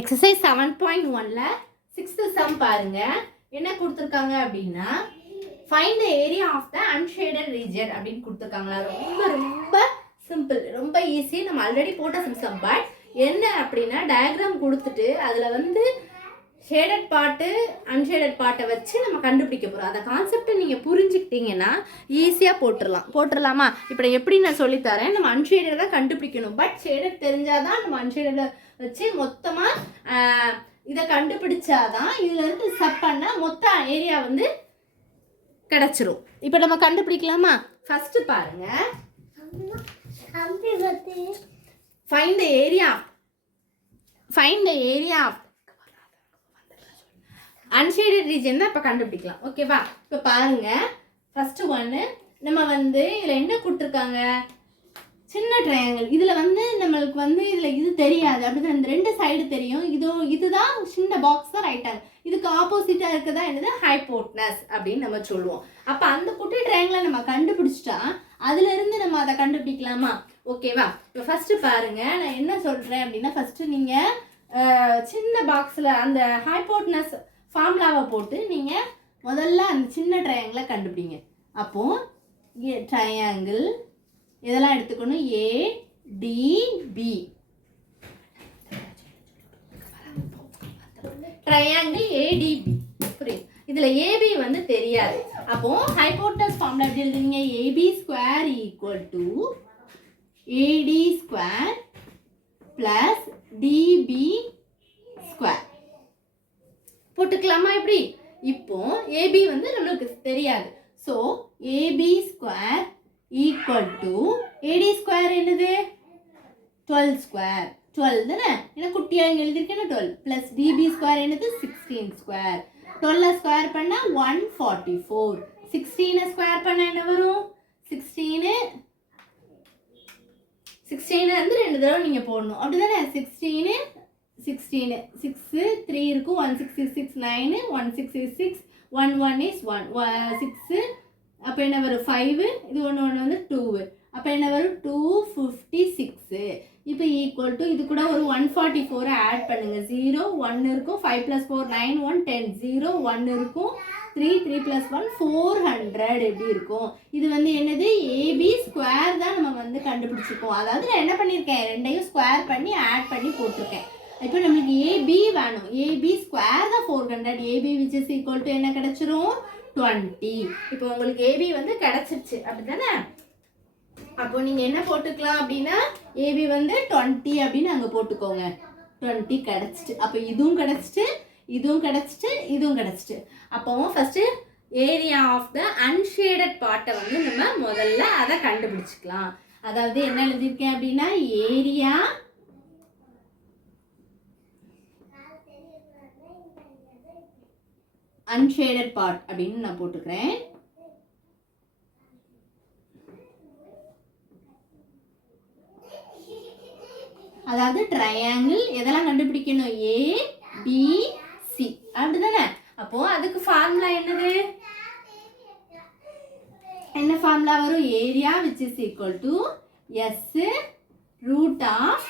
Exercise 7.1ல 6th some பாருங்க. என்ன கொடுத்துருக்காங்க அப்படின்னா find the area of the unshaded region அப்படின்னு கொடுத்துருக்காங்களா. ரொம்ப ரொம்ப சிம்பிள், ரொம்ப ஈஸி. நம்ம ஆல்ரெடி போட்ட சம். பட் என்ன அப்படின்னா டயக்ராம் கொடுத்துட்டு அதில் வந்து ஷேடட் பார்ட்டு அன்ஷேடட் பார்ட்டை வச்சு நம்ம கண்டுபிடிக்க போகிறோம். அந்த கான்செப்டை நீங்கள் புரிஞ்சுக்கிட்டீங்கன்னா ஈஸியாக போட்டுடலாமா. இப்போ எப்படி நான் சொல்லித்தரேன். நம்ம அன்ஷேடட் தான் கண்டுபிடிக்கணும். பட் ஷேடட் தெரிஞ்சால் தான் நம்ம அன்ஷேடடை வச்சு மொத்தமாக இதை கண்டுபிடிச்சாதான் இதில் இருந்து சப் பண்ணால் மொத்த ஏரியா வந்து கிடச்சிரும். இப்போ நம்ம கண்டுபிடிக்கலாமா. ஃபஸ்ட்டு பாருங்க, find the area unshaded region தான் இப்போ கண்டுபிடிக்கலாம். ஓகேவா. இப்போ பாருங்க, ஃபஸ்ட்டு ஒன்று நம்ம வந்து இதில் என்ன கொடுத்துருக்காங்க, சின்ன ட்ரையாங்கிள். இதில் வந்து நம்மளுக்கு வந்து இதில் இது தெரியாது, அப்படி இந்த ரெண்டு சைடு தெரியும். இதுதான் சின்ன பாக்ஸ் தான் ரைட் ஹேண்ட். இதுக்கு ஆப்போசிட்டாக இருக்கதா என்னது ஹைபோட்னஸ் அப்படின்னு நம்ம சொல்லுவோம். அப்போ அந்த குட்டி ட்ரையாங்கிளை நம்ம கண்டுபிடிச்சிட்டா அதுலேருந்து நம்ம அதை கண்டுபிடிக்கலாமா. ஓகேவா. இப்போ ஃபஸ்ட்டு பாருங்கள், நான் என்ன சொல்கிறேன் அப்படின்னா ஃபஸ்ட்டு நீங்கள் சின்ன பாக்ஸில் அந்த ஹைபோட்னஸ் ஃபார்முலாவை போட்டு நீங்கள் முதல்ல அந்த சின்ன ட்ரையாங்கிளை கண்டுபிடிங்க. அப்போது ட்ரையாங்கிள் இதெல்லாம் எடுத்துக்கணும். ஏடிபி ட்ரையாங்கிள் ஏடிபி புரியுது. இதில் ஏபி வந்து தெரியாது. அப்போ ஹைபோட்டனஸ் ஃபார்முலா எப்படி எழுதுவீங்க, AB square equal to AD square plus DB square போட்டுக்கலாமா. இப்படி இப்போ ஏபி வந்து நம்மளுக்கு தெரியாது. So AB square equal to AD square என்னது 12 ஸ்கொயர் 12 தானே, ஏன்னா குட்டியாக இங்கே எழுதியிருக்கேன்னா 12 ப்ளஸ் டிபி ஸ்கொயர் என்னது 16 ஸ்கொயர். 12 ஸ்கொயர் பண்ணால் 144. 16 ஸ்கொயர் பண்ணால் என்ன வரும் 16 வந்து 2 தடவை நீங்கள் போடணும் அப்படி தானே. 16 6 3 இருக்கும், 166 9 166 1 1 is 1 6. அப்போ என்ன வரும் 5, இது ஒன்று வந்து 2. அப்போ என்ன வரும் 256. இப்போ ஈக்குவல் டு இது கூட ஒரு 144 ஆட் பண்ணுங்க. 0 1 இருக்கும், 5 + 4 9 1 10 0 1 இருக்கும், 3 3 + 1 400 எப்படி இருக்கும். இது வந்து என்னது ஏபி ஸ்கொயர் தான் நம்ம வந்து கண்டுபிடிச்சிருக்கோம். அதாவது நான் என்ன பண்ணியிருக்கேன், ரெண்டையும் ஸ்கொயர் பண்ணி ஆட் பண்ணி போட்டிருக்கேன். இப்போ நம்மளுக்கு ஏபி வேணும். ஏபி ஸ்கொயர் தான் 400. AB which is equal to என்ன கிடைச்சிரும் 20. இப்போ உங்களுக்கு ஏபி வந்து கிடைச்சிருச்சு அப்படி தானே. அப்போ நீங்கள் என்ன போட்டுக்கலாம் அப்படின்னா ஏபி வந்து 20 அப்படின்னு அங்கே போட்டுக்கோங்க. 20 கிடச்சிட்டு, அப்போ இதுவும் கிடச்சிட்டு இதுவும் கிடச்சிட்டு இதுவும் கிடச்சிட்டு. அப்போ first area of the unshaded பார்ட்டை வந்து நம்ம முதல்ல அதை கண்டுபிடிச்சிக்கலாம். அதாவது என்ன எழுதியிருக்கேன் அப்படின்னா ஏரியா அன்ஷேடட் பார்ட் அப்படின்னு நான் போட்டுக்கிறேன். அதாவது ட்ரையாங்கிள் எதெல்லாம் கண்டுபிடிக்கணும், ஏ பி சி அப்படி தானே. அப்போ அதுக்கு ஃபார்முலா என்னது, என்ன ஃபார்முலா வரும், area which is equal to s root of.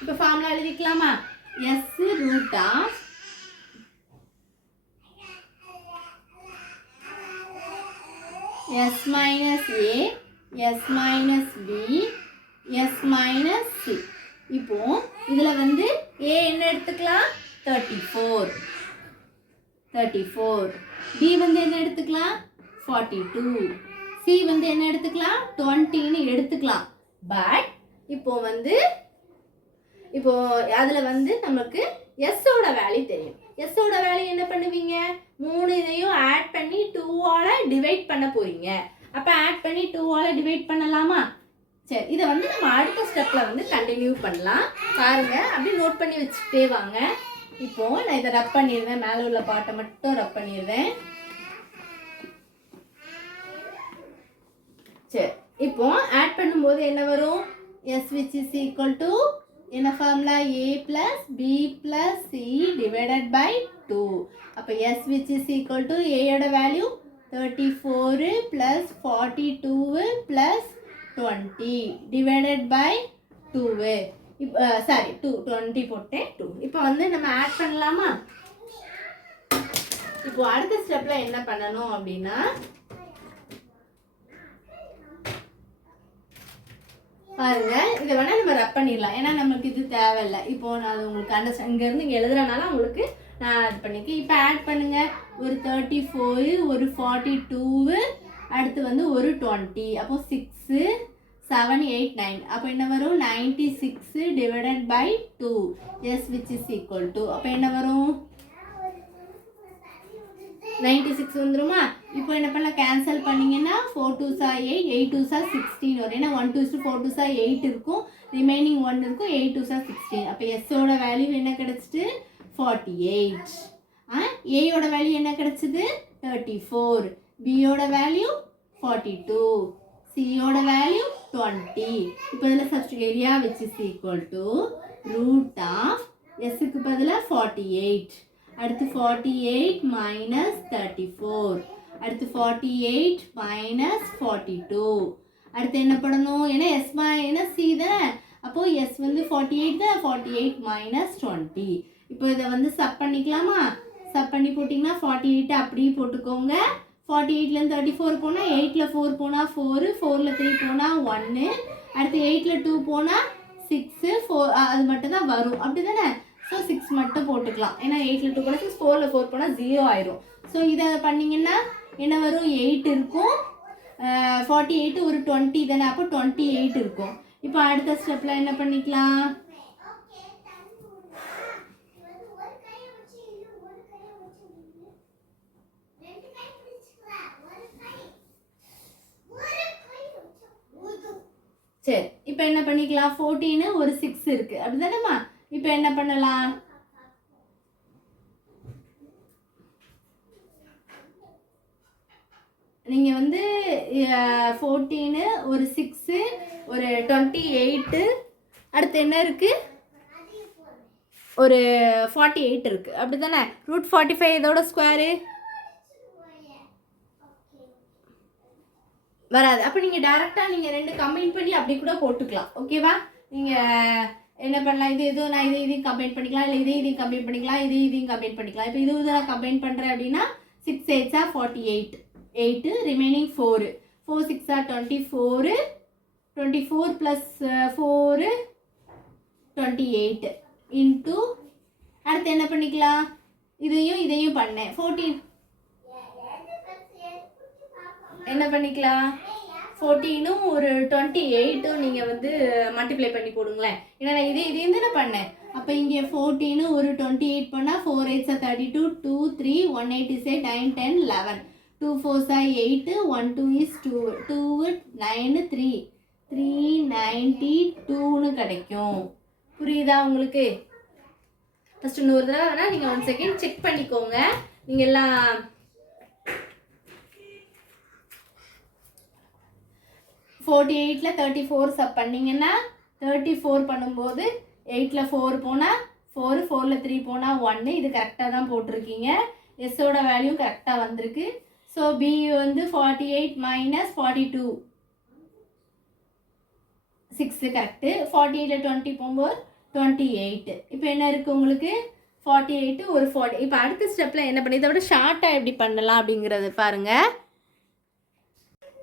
இப்போ ஃபார்முலா எழுதிக்கலாமா, s root of s minus a s minus b s minus c. இப்போ இதில் வந்து ஏ என்ன எடுத்துக்கலாம் 34. பி வந்து என்ன எடுத்துக்கலாம் 42. சி வந்து என்ன எடுத்துக்கலாம் 20ன்னு எடுத்துக்கலாம். பட் இப்போ அதில் வந்து நமக்கு எஸ்ஸோட வேல்யூ தெரியும். எஸ்ஸோட வேல்யூ என்ன பண்ணுவீங்க, 3 இதையும் ஆட் பண்ணி 2ஆல் டிவைட் பண்ண போறீங்க. அப்போ ஆட் பண்ணி 2ஆல் டிவைட் பண்ணலாமா. சரி, இதை வந்து நம்ம அடுத்த ஸ்டெப்பில் வந்து கண்டினியூ பண்ணலாம். பாருங்க, அப்படி நோட் பண்ணி வச்சுட்டே வாங்க. இப்போ நான் இதை ரப் பண்ணிடுவேன், மேலே உள்ள பாட்டை மட்டும் ரப் பண்ணிடுவேன். சரி, இப்போ ஆட் பண்ணும்போது என்ன வரும், S which is equal to என்ன formula, a plus b plus c divided by 2. அப்போ s which is equal to a யோட value 34 plus 42 plus 20 divided by 2. இப்போ சாரி 20 போட்டேன் 2. இப்போ வந்து நம்ம ஆட் பண்ணலாமா? இப்போ அடுத்த ஸ்டெப்ல என்ன பண்ணணும் அப்படின்னா பாருங்க, இதை வேணா நம்ம ரப் பண்ணிடலாம். ஏன்னா நமக்கு இது தேவையில்லை. இப்போ நான் உங்களுக்கு அண்டர்ஸ்டாண்ட் இங்கேருந்து இங்கே எழுதுறதுனால உங்களுக்கு நான் ஆட் பண்ணிக்கேன். இப்போ ஆட் பண்ணுங்க. ஒரு 34, ஒரு 42, அடுத்து வந்து ஒரு 20. அப்போ 6, 7, 8, 9. அப்போ என்ன வரும்? 96 divided by 2. S which is equal to அப்போ என்ன வரும்? 96 வந்துருமா? இப்போ என்ன பண்ணலாம்? கேன்சல் பண்ணிங்கன்னா 4 2s are 8, 8 2s are 16 வரும். ஏன்னா 1 2 4 2s are 8 இருக்கும், ரிமைனிங் 1 இருக்கும், 8 2s are 16. அப்போ எஸ்ஸோட வேல்யூ என்ன கிடச்சிட்டு? 48. ஏயோட வேல்யூ என்ன கிடச்சிது? 34. பியோட வேல்யூ 42. சியோட வேல்யூ 20. இப்போ இதில் substitute area which is equal to root of எஸ்ஸுக்கு பதிலாக 48. அடுத்து 48 minus 34. அடுத்து 48 minus 42. அடுத்து என்ன பண்ணணும்? ஏன்னா எஸ் மைனஸ் சி தான். அப்போது எஸ் வந்து 48 தான். 48 minus 20. இப்போ இதை வந்து சப் பண்ணிக்கலாமா? சப் பண்ணி போட்டிங்கன்னா 48 அப்படியே போட்டுக்கோங்க. 48லேருந்து 34 போனால் 8ல் 4 போனால் 4, 4ல் 3 போனால் 1, அடுத்து 8ல் 2 போனால் 6, 4 அது மட்டும் தான் வரும். அப்படி தானே? ஸோ 6 மட்டும் போட்டுக்கலாம். ஏன்னா 8ல் 2 போனால் 6, 4ல் 4 போனால் 0 ஆயிரும். ஸோ இதை பண்ணிங்கன்னா என்ன வரும்? 8 இருக்கும். 48 ஒரு 20 தானே, அப்போ 28 இருக்கும். இப்போ அடுத்த ஸ்டெப்பில் என்ன பண்ணிக்கலாம்? சரி, இப்போ என்ன பண்ணிக்கலாம்? 14 ஒரு 6 இருக்குது அப்படி தானேம்மா? இப்போ என்ன பண்ணலாம்? நீங்கள் வந்து 14 ஒரு 6 ஒரு 28, அடுத்து என்ன இருக்குது? ஒரு 48 இருக்குது அப்படி தானே? ரூட் 45 இதோட ஸ்கொயரு வராது. அப்போ நீங்கள் டேரெக்டாக நீங்கள் 2 கம்பைன் பண்ணி அப்படி கூட போட்டுக்கலாம். ஓகேவா? நீங்கள் என்ன பண்ணலாம்? இது எதுவும் நான் இதையும் கம்பைன் பண்ணிக்கலாம், இல்லை இதையும் கம்பைன் பண்ணிக்கலாம், இதையும் கம்பைன் பண்ணிக்கலாம். இப்போ இது நான் கம்பைன் பண்ணுறேன் அப்படின்னா 6 8s are 48, 8 remaining 4, 4 6 are 24, 24 + 4 28 into அடுத்து என்ன பண்ணிக்கலாம்? இதையும் பண்ணேன் 14 என்ன பண்ணிக்கலாம்? 14 ஒரு 28 நீங்கள் வந்து மல்டிப்ளை பண்ணி போடுங்களேன். ஏன்னா நான் இதையும் தானே பண்ணேன். அப்போ இங்கே 14 ஒரு 28 பண்ணால் 4 8s are 32, 2 3 1 8 is 8, 9 10 11, 2 4s are 8, 1 2 is 2, 2 9 3 392ன்னு கிடைக்கும். புரியுதா உங்களுக்கு? ஃபஸ்ட்டு இன்னொரு தடவை வேணால் நீங்கள் 1 செகண்ட் செக் பண்ணிக்கோங்க. நீங்கள் எல்லாம் 48ல் 34 சப் பண்ணிங்கன்னா 34 பண்ணும்போது 8ல் 4 போனால் 4, 4ல் 3 போனால் 1. இது கரெக்டாக தான் போட்டிருக்கீங்க. எஸ்ஸோட வேல்யூ கரெக்டாக வந்திருக்கு. ஸோ பி வந்து 48 - 42 6 கரெக்டு. 48ல் 20 போகும்போது 28. இப்போ என்ன இருக்குது உங்களுக்கு? 48 ஒரு 40. இப்போ அடுத்த ஸ்டெப்பில் என்ன பண்ணி இதை விட ஷார்ட்டாக எப்படி பண்ணலாம் அப்படிங்கிறது பாருங்கள்.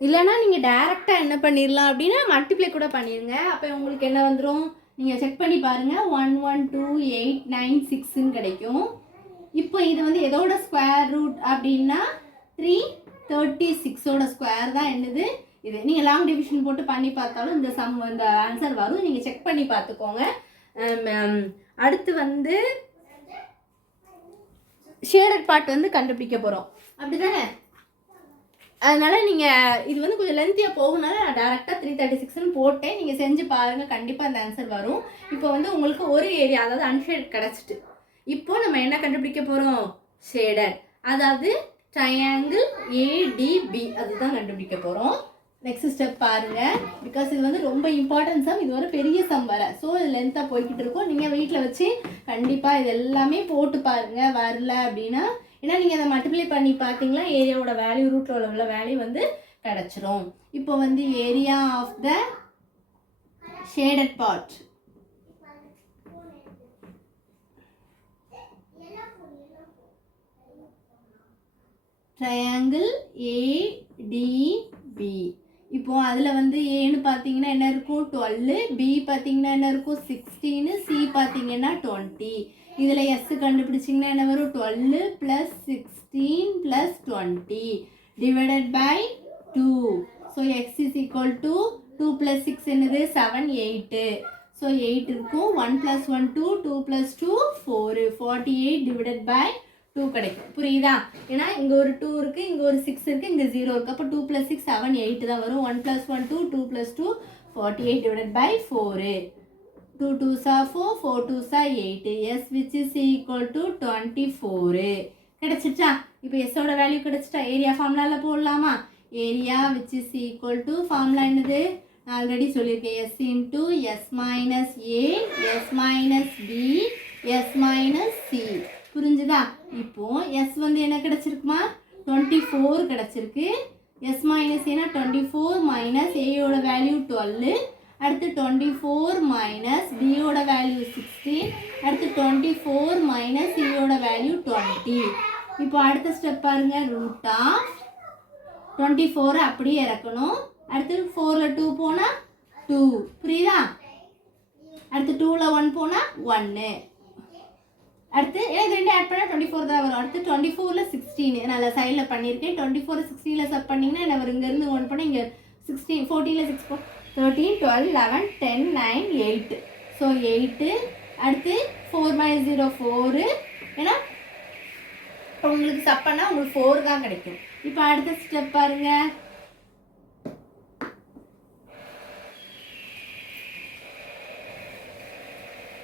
இல்லைனா நீங்கள் டேரெக்டாக என்ன பண்ணிடலாம் அப்படின்னா மல்டிப்ளை கூட பண்ணிடுங்க. அப்போ உங்களுக்கு என்ன வந்துடும்? நீங்கள் செக் பண்ணி பாருங்கள். 1 1 2 8 9 6ன்னு கிடைக்கும். இப்போ இது வந்து எதோட ஸ்கொயர் ரூட் அப்படின்னா 336ஓட ஸ்கொயர் தான் என்னது இது. நீங்கள் லாங் டிவிஷன் போட்டு பண்ணி பார்த்தாலும் இந்த ஆன்சர் வரும். நீங்கள் செக் பண்ணி பார்த்துக்கோங்க. அடுத்து வந்து ஷேடட் பார்ட் வந்து கண்டுபிடிக்க போகிறோம் அப்படி தானே? அதனால் நீங்கள் இது வந்து கொஞ்சம் லென்த்தியாக போகுனால நான் டேரெக்டாக 336ன்னு போட்டேன். நீங்கள் செஞ்சு பாருங்கள், கண்டிப்பாக அந்த ஆன்சர் வரும். இப்போ வந்து உங்களுக்கு ஒரு ஏரியா அதாவது அன்ஷேடட் கிடச்சிட்டு இப்போது நம்ம என்ன கண்டுபிடிக்க போகிறோம்? ஷேடட், அதாவது ட்ரையாங்கிள் ஏடிபி அதுதான் கண்டுபிடிக்க போகிறோம். நெக்ஸ்ட் ஸ்டெப் பாருங்கள். பிகாஸ் இது வந்து ரொம்ப இம்பார்ட்டன்ட் சம். இது ஒரு பெரிய சம் வர. ஸோ இது லென்த்தாக போய்கிட்டு இருக்கும். நீங்கள் வீட்டில் வச்சு கண்டிப்பாக இது எல்லாமே போட்டு பாருங்கள். வரல அப்படின்னா ஏன்னா நீங்கள் அதை மல்டிப்ளை பண்ணி பார்த்தீங்களா ஏரியாவோட வேல்யூ ரூட்டில் உள்ள வேல்யூ வந்து கிடச்சிரும். இப்போ வந்து area of the shaded part triangle ADB. இப்போ அதில் வந்து ஏன்னு பார்த்தீங்கன்னா என்ன இருக்கும் 12, B பார்த்தீங்கன்னா என்ன இருக்கும் 16, C பார்த்தீங்கன்னா 20. இதில் S கண்டுபிடிச்சிங்கன்னா என்ன வரும் 12 + 16 + 20 divided by 2. So x is equal to 2 + 6 என்னது 7, 8. ஸோ 8 இருக்கும். 1 + 1 2, 2 + 2 4, 48 divided by 2 கிடைக்கும். புரியுதா? ஏன்னா இங்கே ஒரு 2 இருக்குது, இங்கே ஒரு 6 இருக்குது, இங்கே 0 இருக்குது. அப்போ 2 + 6 7, 8 தான் வரும். 1 + 1 2, 2 + 2 48 divided by 4. 2 2s are 4, 4 2s are 8. S which is equal to 24. கிடைச்சிட்டா? இப்போ எஸ்ஸோட வேல்யூ கிடைச்சிட்டா. ஏரியா ஃபார்முலாவில் போடலாமா? Area which is equal to formula என்னது? நான் ஆல்ரெடி சொல்லியிருக்கேன். S into S minus A, S minus B, S minus C. புரிஞ்சுதா? இப்போ S வந்து என்ன கிடைச்சிருக்குமா 24 கிடைச்சிருக்கு. S minus ஏன்னா 24 minus A யோட வேல்யூ 12, அடுத்து 24 minus B யோட வேல்யூ 16, அடுத்து 24 minus C யோட வேல்யூ 20. இப்போ அடுத்த ஸ்டெப் பாருங்க. ரூட் ஆஃப் 24 அப்படியே இறக்கணும். அடுத்து 4ல் 2 போனால் 2. புரியுதா? அடுத்து 2ல் 1 போனால் 1. அடுத்து எனக்கு 2 ஆட் பண்ணால் 24 தான் வரும். அடுத்து 24ல் 16 நான் சைடில் பண்ணியிருக்கேன். 24 16ல் சப் பண்ணிங்கன்னா என்ன வரும்? இங்கேருந்து 1 பண்ணால் இங்கே 16, 14ல் 6 13 12 11 10 9 8. ஸோ 8. அடுத்து 4 - 0 4. ஏன்னா உங்களுக்கு சப் பண்ணால் உங்களுக்கு 4 தான் கிடைக்கும். இப்போ அடுத்த ஸ்டெப் பாருங்க.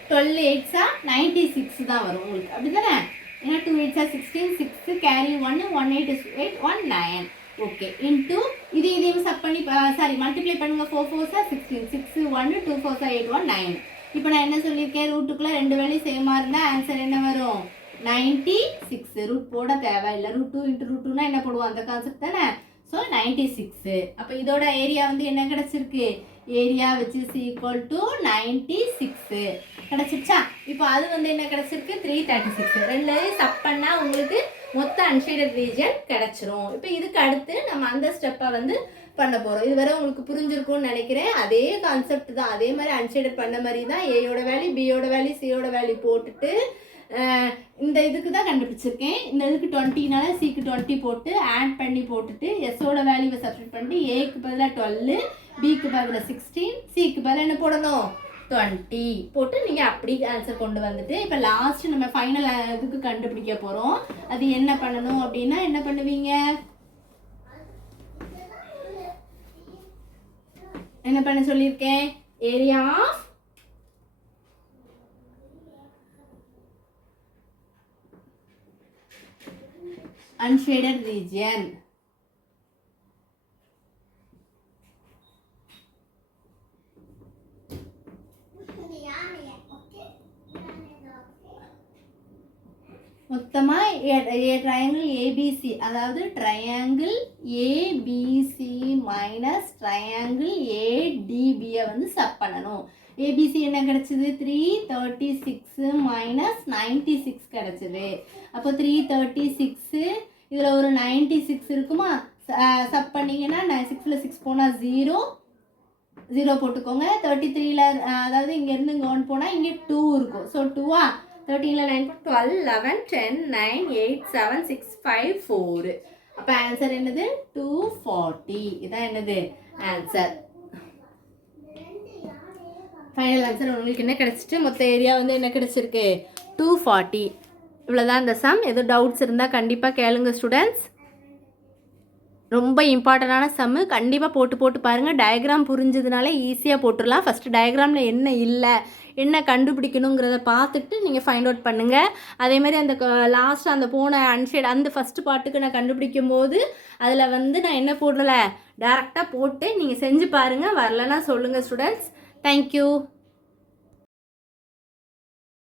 12 8s are 96 தான் வரும் உங்களுக்கு. அப்படி தானே? ஏன்னா 2 8s are 16, 6 carry 1, 1 8 is 8, 1 9. Okay. Into இதையும் சப் பண்ணி மல்டிப்ளை பண்ணுங்க. 4 4s are 16, 6 1, 2 4s are 8, 1 9. இப்போ நான் என்ன சொல்லியிருக்கேன்? ரூட்டுக்குள்ளே 2 வேல்யூ சேமாக இருந்தால் ஆன்சர் என்ன வரும்? 96. ரூட் போட தேவையில்லை. ரூட் 2 × ரூட் 2னா என்ன போடுவோம்? அந்த கான்செப்ட் தானே. ஸோ 96. அப்போ இதோட ஏரியா வந்து என்ன கிடச்சிருக்கு? Area which is equal to 96 கிடச்சிருச்சா? இப்போ அது வந்து என்ன கிடச்சிருக்கு? 336. ரெண்டுலேயும் சப் பண்ணால் உங்களுக்கு மொத்த அன்ஷேடட் ரீஜன் கிடச்சிரும். இப்போ இதுக்கு அடுத்து நம்ம அந்த ஸ்டெப்பை வந்து பண்ண போகிறோம். இதுவரை உங்களுக்கு புரிஞ்சிருக்கும்னு நினைக்கிறேன். அதே கான்செப்ட் தான். அதே மாதிரி அன்ஷேடட் பண்ண மாதிரி தான். ஏயோட வேல்யூ, பியோட வேல்யூ, சியோட வேல்யூ போட்டுட்டு இந்த இதுக்கு தான் கண்டுபிடிச்சிருக்கேன். இந்த இதுக்கு 20னால சிக்கு 20 போட்டு ஆட் பண்ணி போட்டுட்டு எஸ்ஸோட வேல்யூவை சப்ஸ்டிட் பண்ணிட்டு ஏக்கு பதிலாக 12, பிக்கு பதிலாக 16, சிக்கு பதிலாக என்ன போடணும்? 20 போட்டு நீங்கள் அப்படி ஆன்சர் கொண்டு வந்துட்டு இப்போ லாஸ்ட் நம்ம ஃபைனல் இதுக்கு கண்டுபிடிக்க போகிறோம். அது என்ன பண்ணணும் அப்படின்னா என்ன பண்ணுவீங்க? என்ன பண்ண சொல்லியிருக்கேன்? Area of unshaded region. மொத்தமாக ட்ரையாங்கிள் ஏபிசி, அதாவது ட்ரையாங்கிள் ஏபிசி மைனஸ் ட்ரையாங்கிள் ஏடிபியை வந்து சப் பண்ணணும். ஏபிசி என்ன கிடச்சிது? 336 மைனஸ் 96 கிடச்சிது. அப்போ 336 இதில் ஒரு 96 இருக்குமா? சப் பண்ணிங்கன்னா 6ல் 6 போனால் 0 0 போட்டுக்கோங்க. 33ல் அதாவது இங்கேருந்து இங்கே 1 போனால் இங்கே 2 இருக்கும். ஸோ 2 13ல் 9 12 11 10 9 8 7 6 5 4. அப்போ ஆன்சர் என்னது? 240. இதான் என்னது ஆன்சர். ஃபைனல் ஆன்சர் உங்களுக்கு என்ன கிடச்சிட்டு மொத்த ஏரியா வந்து என்ன கிடச்சிருக்கு? 240. இவ்வளோதான் இந்த சம். எதுவும் டவுட்ஸ் இருந்தால் கண்டிப்பாக கேளுங்க ஸ்டூடெண்ட்ஸ். ரொம்ப இம்பார்ட்டண்டான சம்மு. கண்டிப்பாக போட்டு பாருங்கள். டயக்ராம் புரிஞ்சதுனால ஈஸியாக போட்டுடலாம். ஃபஸ்ட்டு டயக்ராமில் என்ன இல்லை, என்ன கண்டுபிடிக்கணுங்கிறத பார்த்துட்டு நீங்கள் ஃபைண்ட் அவுட் பண்ணுங்கள். அதேமாதிரி அந்த லாஸ்ட் அந்த போன அன்ஷேட் அந்த ஃபஸ்ட்டு பாட்டுக்கு நான் கண்டுபிடிக்கும் போது அதில் வந்து நான் என்ன போடலை, டேரெக்டாக போட்டு நீங்கள் செஞ்சு பாருங்கள். வரலன்னா சொல்லுங்கள் ஸ்டூடெண்ட்ஸ். தேங்க்யூ.